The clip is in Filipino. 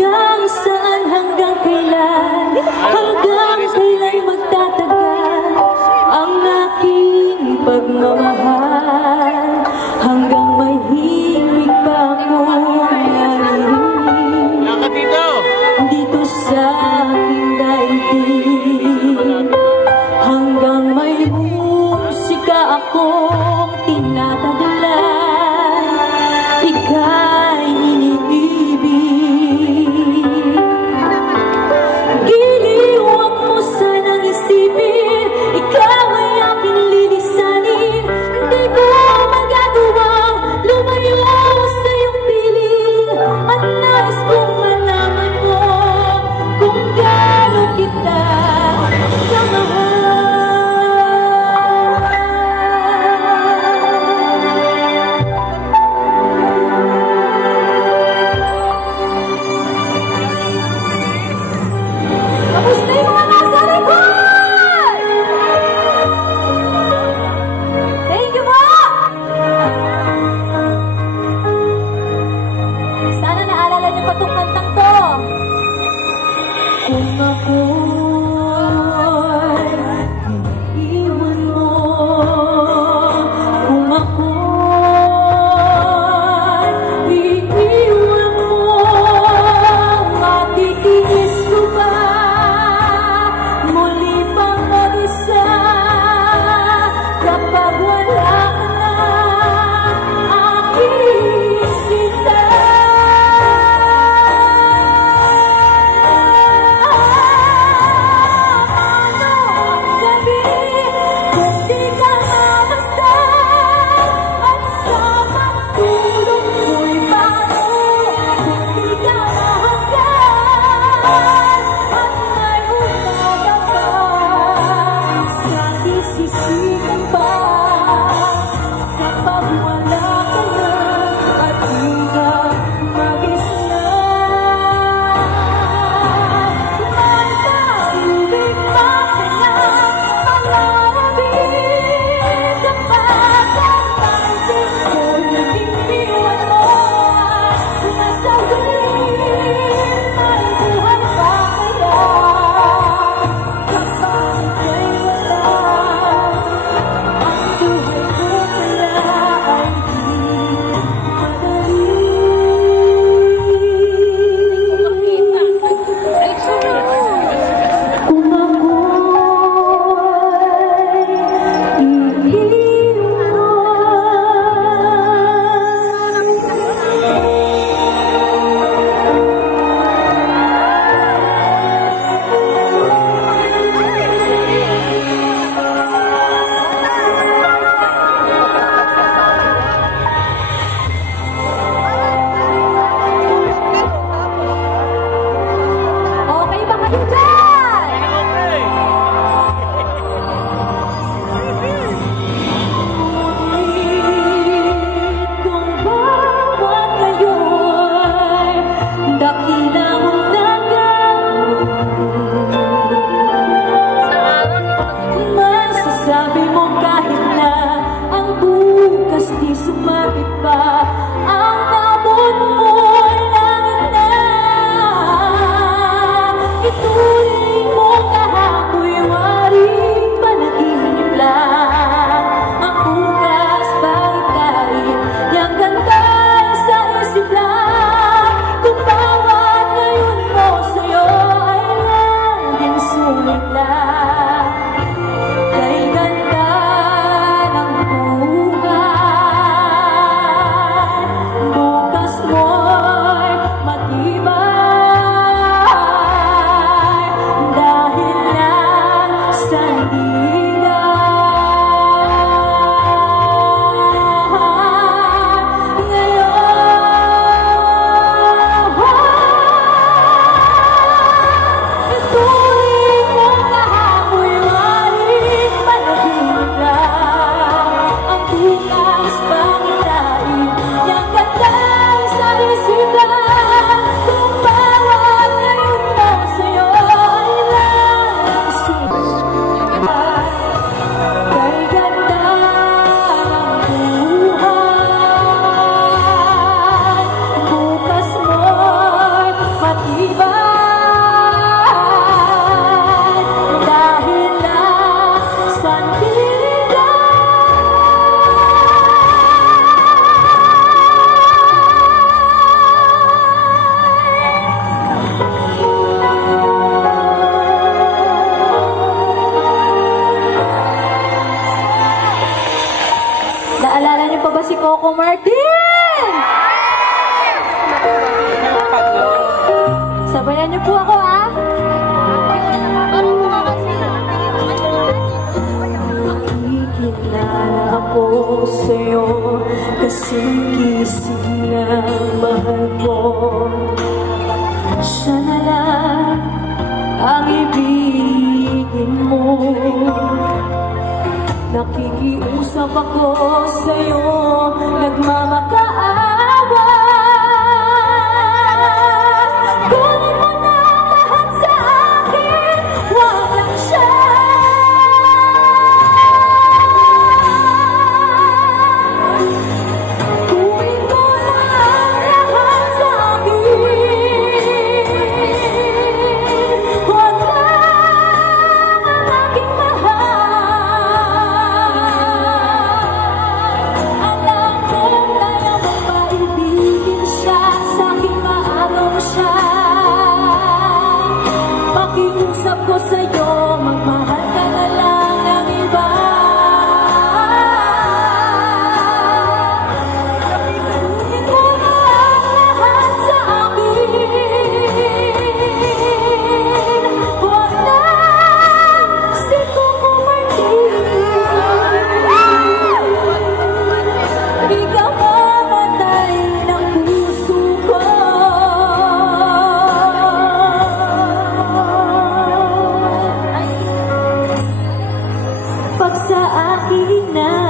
Hanggang saan, hanggang kailan magtatagal ang aking pagmamahal, hanggang may himig pa akong narinig dito sa aking daigdig, hanggang may musika akong tinataglan, ika'y iniibig. Giliw Sabayan niyo po ako, ha? Nakikilala ako sa'yo kasi gising ng mahal ko. Siya na lang ang ibigin mo. Nakikiusap ako sa'yo, nagmamakaawa. Kunin mo na lahat sa akin, wag lang siya. Kunin mo na lahat sa akin, wag lang ang aking mahal. Alam kong kaya mo maibigin siya, sa aking maanong siya. Pakiusap ko sa'yo, magmahal ka na lang ng iba. Kunin mo na lahat sa akin, wag lang si Coco Martin. Ikaw mamatay ng puso ko. Pag sa akin na